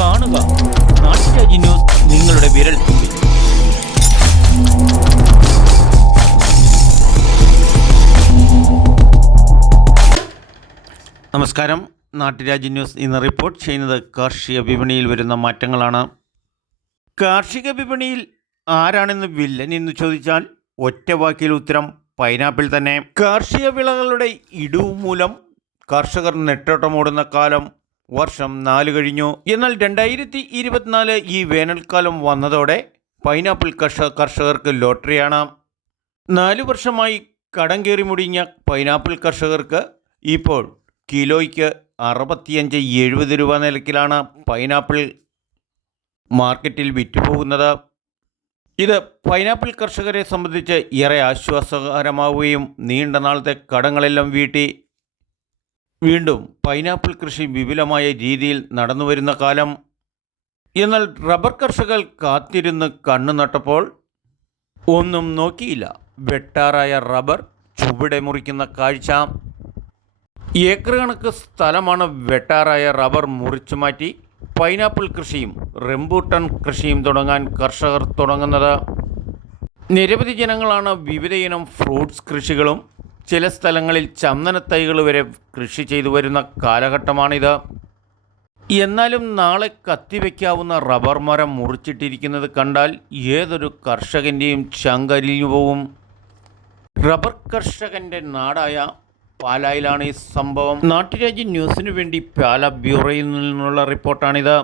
കാണുക നാട്ടുരാജ്യ ന്യൂസ് നിങ്ങളുടെ വിരൽത്തുമ്പിൽ. നമസ്കാരം. നാട്ടുരാജ്യ ന്യൂസ് ഇന്ന് റിപ്പോർട്ട് ചെയ്യുന്നത് കാർഷിക വിപണിയിൽ വരുന്ന മാറ്റങ്ങളാണ്. കാർഷിക വിപണിയിൽ ആരാണെന്ന് വില്ലൻ എന്ന് ചോദിച്ചാൽ ഒറ്റ വാക്കിൽ ഉത്തരം പൈനാപ്പിൾ തന്നെ. കാർഷിക വിളകളുടെ ഇടിവ് മൂലം കർഷകർ നെട്ടോട്ടമോടുന്ന കാലം വർഷം 4 കഴിഞ്ഞു. എന്നാൽ 2024 ഈ വേനൽക്കാലം വന്നതോടെ പൈനാപ്പിൾ കർഷകർക്ക് ലോട്ടറിയാണ്. 4 വർഷമായി കടം കയറി മുടിഞ്ഞ പൈനാപ്പിൾ കർഷകർക്ക് ഇപ്പോൾ കിലോയ്ക്ക് 65-70 രൂപ നിരക്കിലാണ് പൈനാപ്പിൾ മാർക്കറ്റിൽ വിറ്റുപോകുന്നത്. ഇത് പൈനാപ്പിൾ കർഷകരെ സംബന്ധിച്ച് ഏറെ ആശ്വാസകരമാവുകയും നീണ്ട നാളത്തെ കടങ്ങളെല്ലാം വീട്ടി വീണ്ടും പൈനാപ്പിൾ കൃഷി വിപുലമായ രീതിയിൽ നടന്നുവരുന്ന കാലം. എന്നാൽ റബ്ബർ കർഷകർ കാത്തിരുന്ന് കണ്ണു നട്ടപ്പോൾ ഒന്നും നോക്കിയില്ല. വെട്ടാറായ റബ്ബർ ചുവടെ മുറിക്കുന്ന കാഴ്ച. ഏക്കർ കണക്ക് സ്ഥലമാണ് വെട്ടാറായ റബ്ബർ മുറിച്ചു മാറ്റി പൈനാപ്പിൾ കൃഷിയും റംബൂട്ടാൻ കൃഷിയും തുടങ്ങാൻ കർഷകർ തുടങ്ങുന്നത്. നിരവധി ജനങ്ങളാണ് വിവിധ ഇനം ഫ്രൂട്ട്സ് കൃഷികളും ചില സ്ഥലങ്ങളിൽ ചന്ദനത്തൈകൾ വരെ കൃഷി ചെയ്തു വരുന്ന കാലഘട്ടമാണിത്. എന്നാലും നാളെ കത്തിവെക്കാവുന്ന റബ്ബർ മരം മുറിച്ചിട്ടിരിക്കുന്നത് കണ്ടാൽ ഏതൊരു കർഷകൻ്റെയും ചങ്കരിഞ്ഞു പോവും. റബ്ബർ കർഷകൻ്റെ നാടായ പാലായിലാണ് ഈ സംഭവം. നാട്ടുരാജ്യ ന്യൂസിനു വേണ്ടി പാല ബ്യൂറോയിൽ നിന്നുള്ള റിപ്പോർട്ടാണിത്.